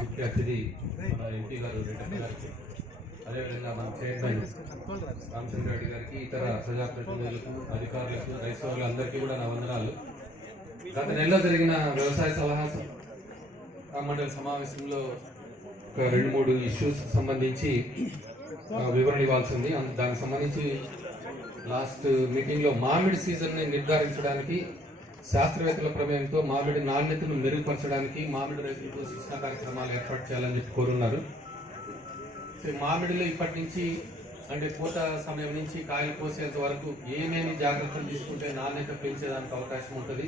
ముఖ్య అతిథి మన ఎంపీ గారు రెడ్డి గారికి, అదేవిధంగా మన చైర్మన్ రామచంద్ర రెడ్డి గారికి, ఇతర ప్రజాప్రతినిధులకు, అధికారులకు, రైతు అందరికీ కూడా నా వందనాలు. గత నెలలో జరిగిన వ్యవసాయ సలహా మండలి సమావేశంలో ఒక 2-3 ఇష్యూస్ సంబంధించి వివరణ ఇవ్వాల్సి ఉంది. దానికి సంబంధించి లాస్ట్ మీటింగ్లో మామిడి సీజన్ని నిర్ధారించడానికి శాస్త్రవేత్తల ప్రమేయంతో మామిడి నాణ్యతను మెరుగుపరచడానికి మామిడి రైతులకు శిక్షణ కార్యక్రమాలు ఏర్పాటు చేయాలని చెప్పి కోరున్నారు. మామిడిలో ఇప్పటి నుంచి అంటే పూత సమయం నుంచి కాయలు కోసేంత వరకు ఏమేమి జాగ్రత్తలు తీసుకుంటే నాణ్యత పెంచేదానికి అవకాశం ఉంటుంది,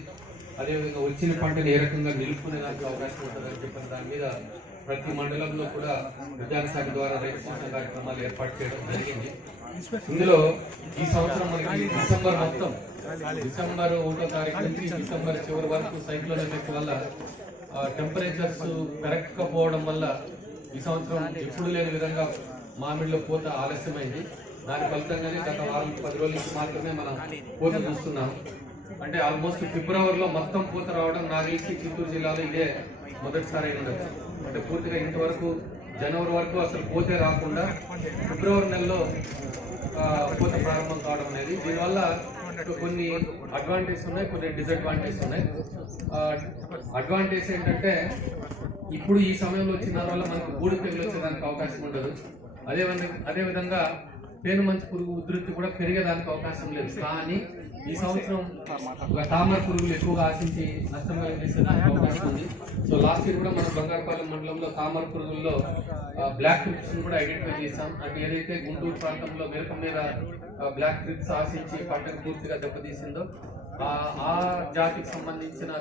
అదేవిధంగా వచ్చిన పంటను ఏ రకంగా నిలుపుకునేదానికి అవకాశం ఉంటుంది అని చెప్పిన దాని మీద ప్రతి మండలంలో కూడా ఉద్యాన శాఖ ద్వారా రైతు శిక్షణ కార్యక్రమాలు ఏర్పాటు చేయడం జరిగింది. ఇందులో ఈ సంవత్సరం మనకి డిసెంబర్ 1వ తారీఖు నుంచి డిసెంబర్ చివరి వరకు సైక్లోన్ ఎఫెక్ట్ వల్ల టెంపరేచర్స్ కరెక్ట్ గా పోవడం వల్ల ఈ సంవత్సరం ఎప్పుడు లేని విధంగా మామిడిలో పూత ఆలస్యమైంది. దాని ఫలితంగానే గత 10 రోజుల నుంచి మాత్రమే మనం పూత చూస్తున్నాం. అంటే ఆల్మోస్ట్ ఫిబ్రవరిలో మొత్తం పూత రావడం నాకు తెలిసి చిత్తూరు జిల్లాలో ఇదే మొదటిసారి అయి ఉండొచ్చు. అంటే పూర్తిగా ఇంతవరకు జనవరి వరకు అసలు పూతే రాకుండా ఫిబ్రవరి నెలలో పూత ప్రారంభం కావడం అనేది, దీనివల్ల కొన్ని అడ్వాంటేజ్ ఉన్నాయి, కొన్ని డిసడ్వాంటేజ్ ఉన్నాయి. అడ్వాంటేజ్ ఏంటంటే ఇప్పుడు ఈ సమయంలో వచ్చిన వల్ల మనకు బూడిద తెగులు వచ్చేదానికి అవకాశం ఉండదు. అదేవిధంగా పేను మంచు పురుగు ఉధృతి కూడా పెరిగేదానికి అవకాశం లేదు. కానీ ఈ సంవత్సరం తామర పురుగులు ఎక్కువగా ఆశించి నష్టం కలిగేసేదానికి అవకాశం ఉంది. సో లాస్ట్ ఇయర్ కూడా మనం బంగారుపాలెం మండలంలో తామర పురుగుల్లో బ్లాక్ ట్రిప్స్ కూడా ఐడెంటిఫై చేశాం. అంటే ఏదైతే గుంటూరు ప్రాంతంలో మిరప మీద బ్లాక్ ట్రిప్స్ ఆశించి పంటకు పూర్తిగా దెబ్బతీసిందో ఆ జాతికి సంబంధించిన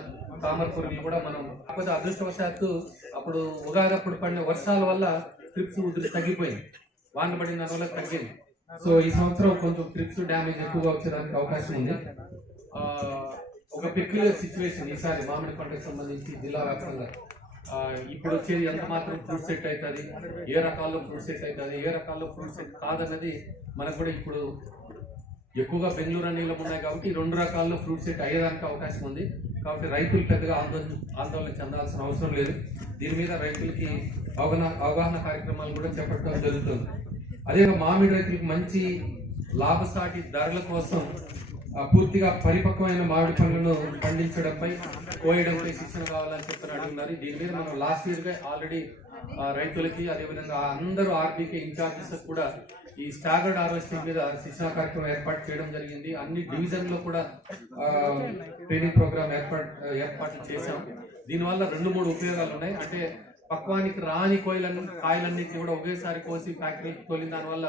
తామర పురుగులు కూడా మనం కాకపోతే అదృష్టవశాత్తు అప్పుడు ఉగాది అప్పుడు పడిన వర్షాల వల్ల ట్రిప్స్ ఉధృతి తగ్గిపోయింది, వాన పడిన వల్ల తగ్గింది. సో ఈ సంవత్సరం కొంచెం ట్రిప్స్ డ్యామేజ్ ఎక్కువగా వచ్చేదానికి అవకాశం ఉంది. ఒక పెక్యులర్ సిచ్యువేషన్ ఈసారి మామిడి పంటకు సంబంధించి జిల్లా వ్యాప్తంగా ఇప్పుడు వచ్చేది ఎంత మాత్రం ఫ్రూట్ సెట్ అవుతుంది, ఏ రకాల్లో ఫ్రూట్ సెట్ అవుతుంది, ఏ రకాల్లో ఫ్రూట్ సెట్ కాదన్నది మనకు కూడా ఇప్పుడు ఎక్కువగా బెంగళూరు నీళ్ళం ఉన్నాయి కాబట్టి 2 రకాల్లో ఫ్రూట్ సెట్ అయ్యేదానికి అవకాశం ఉంది. కాబట్టి రైతులు పెద్దగా ఆందోళన చెందాల్సిన అవసరం లేదు. దీని మీద రైతులకి అవగాహన కార్యక్రమాలు కూడా చేపట్టడం జరుగుతుంది. అదే మామిడి రైతులకు మంచి లాభసాటి ధరల కోసం పూర్తిగా పరిపక్వమైన మామిడి పండ్లను పండించడంపై కోయడంపై శిక్షణ కావాలని చెప్పి అడుగుతున్నారు. దీని మీద మనం లాస్ట్ ఇయర్ గా ఆల్రెడీ రైతులకి అదేవిధంగా అందరూ ఆర్బీకే ఇన్ఛార్జెస్ కూడా ఈ స్టాగర్డ్ హార్వెస్టింగ్ మీద శిక్షణ కార్యక్రమం ఏర్పాటు చేయడం జరిగింది. అన్ని డివిజన్ లో కూడా ట్రైనింగ్ ప్రోగ్రామ్ ఏర్పాటు చేశాం. దీనివల్ల 2-3 ఉపయోగాలు ఉన్నాయి. అంటే పక్వానికి రాని కాయలన్నింటినీ కూడా ఒకేసారి కోసి ఫ్యాక్టరీకి తోలిన దాని వల్ల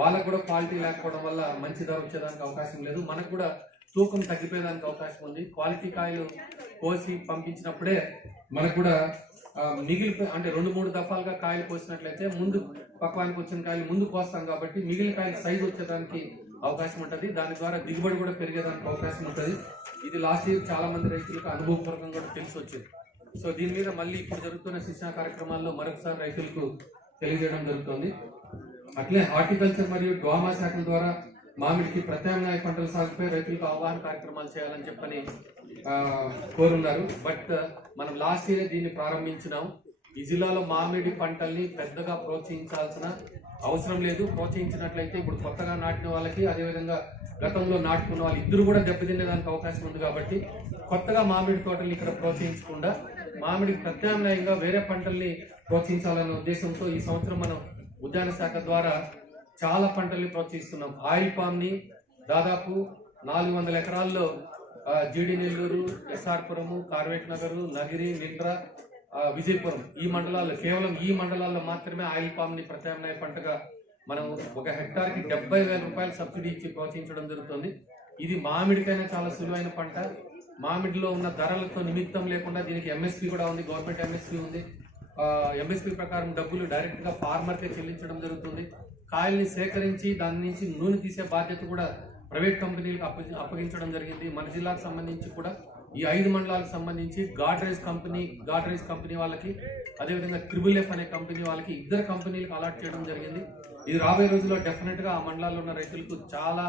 వాళ్ళకు కూడా క్వాలిటీ లేకపోవడం వల్ల మంచి ధర వచ్చేదానికి అవకాశం లేదు, మనకు కూడా తూకం తగ్గిపోయేదానికి అవకాశం ఉంది. క్వాలిటీ కాయలు కోసి పంపించినప్పుడే మనకు కూడా మిగిలిపోయి అంటే 2-3 దఫాలుగా కాయలు కోసినట్లయితే ముందు పక్వానికి వచ్చిన కాయలు ముందు కోస్తాం కాబట్టి మిగిలిన కాయలు సైజు వచ్చేదానికి అవకాశం ఉంటుంది. దాని ద్వారా దిగుబడి కూడా పెరిగేదానికి అవకాశం ఉంటుంది. ఇది లాస్ట్ ఇయర్ చాలా మంది రైతులకు అనుభవపూర్వకంగా కూడా తెలిసి వచ్చింది. సో దీని మీద మళ్ళీ ఇప్పుడు జరుగుతున్న శిక్షణ కార్యక్రమాల్లో మరొకసారి రైతులకు తెలియజేయడం జరుగుతుంది. అట్లే హార్టికల్చర్ మరియు డ్వామా శాఖల ద్వారా మామిడికి ప్రత్యామ్నాయ పంటల సాగుపై రైతులకు అవగాహన కార్యక్రమాలు చేయాలని చెప్పని కోరున్నారు. బట్ మనం లాస్ట్ ఇయర్ దీన్ని ప్రారంభించినాం. ఈ జిల్లాలో మామిడి పంటల్ని పెద్దగా ప్రోత్సహించాల్సిన అవసరం లేదు. ప్రోత్సహించినట్లయితే ఇప్పుడు కొత్తగా నాటిన వాళ్ళకి అదేవిధంగా గతంలో నాటుకున్న వాళ్ళు ఇద్దరు కూడా దెబ్బతినేదానికి అవకాశం ఉంది. కాబట్టి కొత్తగా మామిడి తోటల్ని ఇక్కడ ప్రోత్సహించకుండా మామిడికి ప్రత్యామ్నాయంగా వేరే పంటల్ని ప్రోత్సహించాలనే ఉద్దేశంతో ఈ సంవత్సరం మనం ఉద్యాన శాఖ ద్వారా చాలా పంటల్ని ప్రోత్సహిస్తున్నాం. ఆయిల్ పామ్ ని దాదాపు 400 ఎకరాల్లో జీడి నెల్లూరు, ఎస్ఆర్పురము, కార్వేట్ నగరు, నగిరి, నిండ్ర, విజయపురం ఈ మండలాల్లో కేవలం ఈ మండలాల్లో మాత్రమే ఆయిల్ పామ్ ని ప్రత్యామ్నాయ పంటగా మనం 1 హెక్టార్కి 70,000 రూపాయలు సబ్సిడీ ఇచ్చి ప్రోత్సహించడం జరుగుతుంది. ఇది మామిడికైనా చాలా సులువైన పంట. మామిడిలో ఉన్న ధరలతో నిమిత్తం లేకుండా దీనికి ఎంఎస్పీ కూడా ఉంది, గవర్నమెంట్ ఎంఎస్పీ ఉంది. ఎంఎస్పీ ప్రకారం డబ్బులు డైరెక్ట్ గా ఫార్మర్కే చెల్లించడం జరుగుతుంది. కాయల్ని సేకరించి దాని నుంచి నూనె తీసే బాధ్యత కూడా ప్రైవేట్ కంపెనీలకు అప్పగించడం జరిగింది. మన జిల్లాకు సంబంధించి కూడా ఈ 5 మండలాలకు సంబంధించి గాడ్రేజ్ కంపెనీ వాళ్ళకి అదేవిధంగా TRIBLE అనే కంపెనీ వాళ్ళకి 2 కంపెనీలకు అలాట్ చేయడం జరిగింది. ఇది రాబోయే రోజుల్లో డెఫినెట్ గా ఆ మండలాల్లో ఉన్న రైతులకు చాలా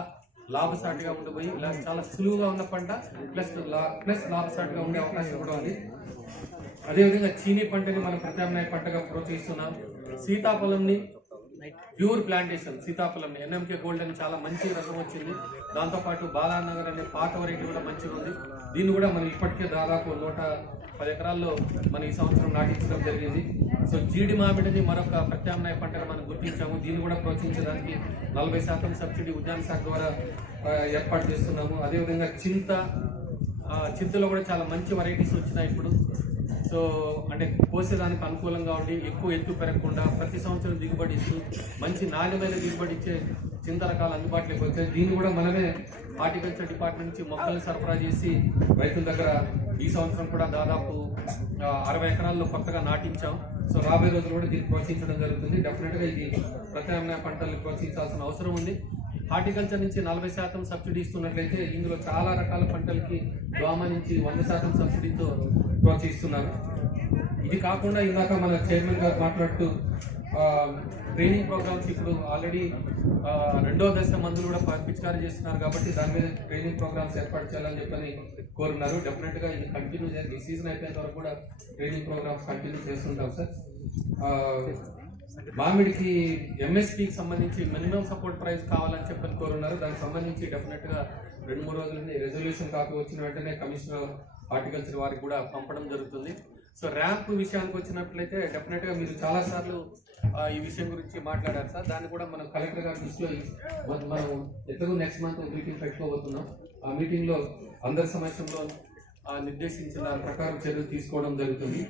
లాభసాటిగా ఉండబోయి చాలా సులువుగా ఉన్న పంట ప్లస్ లాభసాటిగా ఉండే అవకాశం కూడా ఉంది. అదేవిధంగా చీనీ పంటని మనం ప్రత్యామ్నాయ పంటగా ప్రోత్సహిస్తున్నాం. సీతాఫలంని ప్యూర్ ప్లాంటేషన్ సీతాఫలంని ఎన్ఎంకే గోల్డ్ అని చాలా మంచి రకం వచ్చింది. దాంతోపాటు బాలానగర్ అనే పాత వెరైటీ కూడా మంచిగా ఉంది. దీన్ని కూడా మనం ఇప్పటికే దాదాపు 110 ఎకరాల్లో మనం ఈ సంవత్సరం నాటించడం జరిగింది. సో జీడి మామిడిని మరొక ప్రత్యామ్నాయ పంటగా మనం గుర్తించాము. దీన్ని కూడా ప్రోత్సహించడానికి 40% సబ్సిడీ ఉద్యాన శాఖ ద్వారా ఏర్పాటు చేస్తున్నాము. అదేవిధంగా చింతలో కూడా చాలా మంచి వెరైటీస్ వచ్చినాయి ఇప్పుడు. సో అంటే కోసేదానికి అనుకూలంగా ఉండి ఎక్కువ ఎత్తు పెరగకుండా ప్రతి సంవత్సరం దిగుబడి ఇస్తూ మంచి నాణ్యమైన దిగుబడి ఇచ్చే చింత రకాలు అందుబాటులోకి వచ్చాయి. దీన్ని కూడా మనమే హార్టికల్చర్ డిపార్ట్మెంట్ నుంచి మొక్కల్ని సరఫరా చేసి రైతుల దగ్గర ఈ సంవత్సరం కూడా దాదాపు 60 ఎకరాల్లో కొత్తగా నాటించాం. సో రాబోయే రోజులు కూడా దీన్ని ప్రోత్సహించడం జరుగుతుంది. డెఫినెట్గా ఇది ప్రత్యామ్నాయ పంటలను ప్రోత్సహించాల్సిన అవసరం ఉంది. హార్టికల్చర్ నుంచి 40% సబ్సిడీ ఇస్తున్నట్లయితే ఇందులో చాలా రకాల పంటలకి దోమ నుంచి 100% సబ్సిడీతో ప్రోత్సహిస్తున్నారు. ఇది కాకుండా ఇందాక మన చైర్మన్ గారు మాట్లాడుతూ ట్రైనింగ్ ప్రోగ్రామ్స్ ఇప్పుడు ఆల్రెడీ 2వ దశ మందులు కూడా పిచికారీ చేస్తున్నారు కాబట్టి దాని మీద ట్రైనింగ్ ప్రోగ్రామ్స్ ఏర్పాటు చేయాలని చెప్పని కోరున్నారు. డెఫినెట్గా ఇది కంటిన్యూ చేయాలి. ఈ సీజన్ అయిపోయేంత వరకు కూడా ట్రైనింగ్ ప్రోగ్రామ్స్ కంటిన్యూ చేస్తుంటాం సార్. మామిడికి ఎంఎస్పీకి సంబంధించి మినిమం సపోర్ట్ ప్రైస్ కావాలని చెప్పని కోరున్నారు. దానికి సంబంధించి డెఫినెట్గా 2-3 రోజులని రెజల్యూషన్ కాపీ వచ్చిన వెంటనే కమిషనర్ హార్టికల్చర్ వారికి కూడా పంపడం జరుగుతుంది. సో ర్యాంప్ విషయానికి వచ్చినట్లయితే డెఫినెట్గా మీరు చాలాసార్లు ఈ విషయం గురించి మాట్లాడారు సార్. దాన్ని కూడా మనం కలెక్టర్ గారి దృష్టిలో మనం ఎట్లాగో నెక్స్ట్ మంత్ మీటింగ్ పెట్టుకోబోతున్నాం. ఆ మీటింగ్లో అందరి సమక్షంలో నిర్దేశించిన ప్రకారం చర్యలు తీసుకోవడం జరుగుతుంది.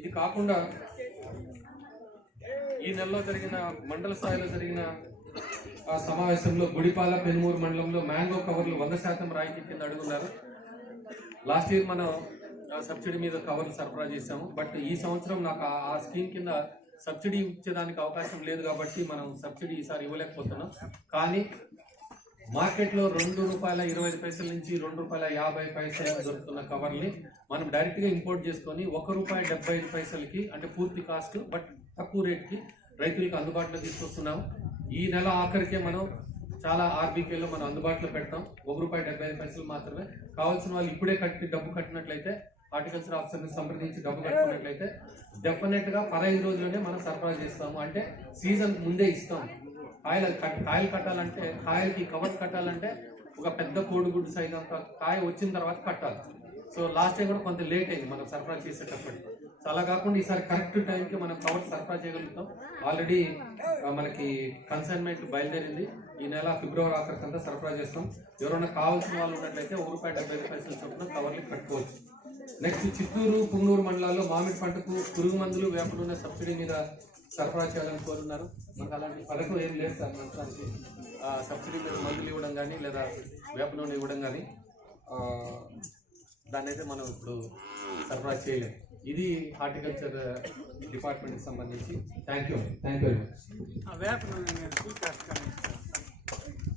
ఇది కాకుండా ఈ నెలలో జరిగిన మండల స్థాయిలో జరిగిన సమావేశంలో గుడిపాల పెనుమూరు మండలంలో మ్యాంగో కవర్లు 100% రాయితీ కింద అడుగున్నారు. లాస్ట్ ఇయర్ మనం సబ్సిడీ మీద కవర్లు సరఫరా చేశాము. బట్ ఈ సంవత్సరం నాకు ఆ స్కీమ్ కింద సబ్సిడీ ఇచ్చేదానికి అవకాశం లేదు కాబట్టి మనం సబ్సిడీ ఈసారి ఇవ్వలేకపోతున్నాం. కానీ మార్కెట్లో ₹2.25 నుంచి ₹2.50 దొరుకుతున్న కవర్ని మనం డైరెక్ట్గా ఇంపోర్ట్ చేసుకొని ₹1.75కి అంటే పూర్తి కాస్ట్ బట్ తక్కువ రేట్కి రైతులకు అందుబాటులో తీసుకొస్తున్నాం. ఈ నెల ఆఖరికే మనం చాలా ఆర్బీకేలో మనం అందుబాటులో పెడతాం. ₹1.75 మాత్రమే. కావాల్సిన వాళ్ళు ఇప్పుడే డబ్బు కట్టినట్లయితే హార్టికల్చర్ ఆఫీసర్ని సంప్రదించి డబ్బు కట్టుకున్నట్లయితే డెఫినెట్గా 15 రోజుల్లోనే మనం సరఫరా చేస్తాము. అంటే సీజన్ ముందే ఇస్తాం. కాయలు కట్టాలంటే కాయలకి కవర్ కట్టాలంటే ఒక పెద్ద కోడిగుడ్డు సైజ్ అంత కాయ వచ్చిన తర్వాత కట్టాలి. సో లాస్ట్ టైం కూడా కొంత లేట్ అయింది మనం సరఫరా చేసేటప్పుడు. సో అలా కాకుండా ఈసారి కరెక్ట్ టైంకి మనం కవర్ సరఫరా చేయగలుగుతాం. ఆల్రెడీ మనకి కన్సైన్మెంట్ బయలుదేరింది. ఈ నెల ఫిబ్రవరి ఆఖరికంతా సరఫరా చేస్తాం. ఎవరైనా కావాల్సిన వాళ్ళు ఉన్నట్లయితే ₹1.75 చొప్పున కవర్లు కట్టుకోవచ్చు. నెక్స్ట్ చిత్తూరు, పుంగనూరు మండలాల్లో మామిడి పంటకు పురుగు మందులు, వేప నూనె సబ్సిడీ మీద సరఫరా చేయాలని కోరున్నారు. మనకు అలాంటి పథకం ఏం లేదు సార్. మనకి సబ్సిడీ మీద మందులు ఇవ్వడం కానీ లేదా వేప నూనె ఇవ్వడం కానీ దాన్ని అయితే మనం ఇప్పుడు సరఫరా చేయలేము. ఇది హార్టికల్చర్ డిపార్ట్మెంట్కి సంబంధించి. Thank you very much.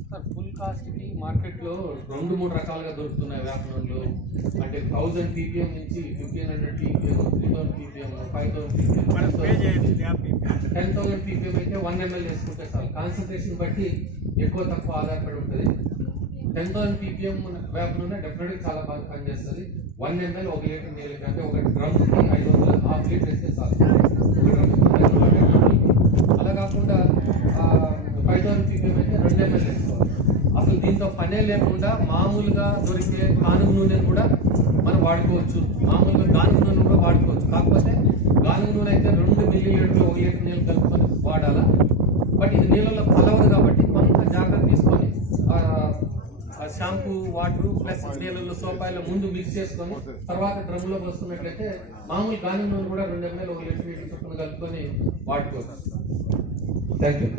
Sir full కాస్ట్కి మార్కెట్లో 2-3 రకాలుగా దొరుకుతున్నాయి వేప నూనెలు. అంటే 1000 ppm నుంచి 1500 ppm, 3000 ppm, 5000 ppm, 10,000 ppm అయితే 1 ml వేసుకుంటే చాలు. కాన్సన్ట్రేషన్ బట్టి ఎక్కువ తక్కువ ఆధారపడి ఉంటుంది. 10,000 ppm వేప నూనె డెఫినెట్గా చాలా బాగా పనిచేస్తుంది. 1 ml 1 లీటర్ నీళ్ళకి అంటే ఒక డ్రమ్కి 500 ½ లీటర్ వేస్తే చాలు. ఒక డ్రమ్. అలా కాకుండా 5000 ppm అయితే 2 ml వేసుకోవాలి. అసలు దీంతో పనే లేకుండా మామూలుగా దొరికే గానుగ నూనెను కూడా మనం వాడుకోవచ్చు. మామూలుగా గానుగ నూనె కూడా వాడుకోవచ్చు. కాకపోతే గానుగ నూనె అయితే 2 మిల్లీలీటర్లు 1 లీటర్ నీళ్ళు కలుపుకొని వాడాలా. బట్ ఇది నీళ్ళలో కలవదు కాబట్టి కొంత జాగ్రత్త తీసుకొని షాంపూ, వాటర్ ప్లస్ నీళ్ళలో సోపాయిలో ముందు మిక్స్ చేసుకొని తర్వాత డ్రమ్లో పోసుకున్నట్లయితే మామూలు గానుగ నూనె కూడా 2 ml 1 లీటర్ నీళ్ళు చొప్పున కలుపుకొని వాడుకోవచ్చు. Thank you.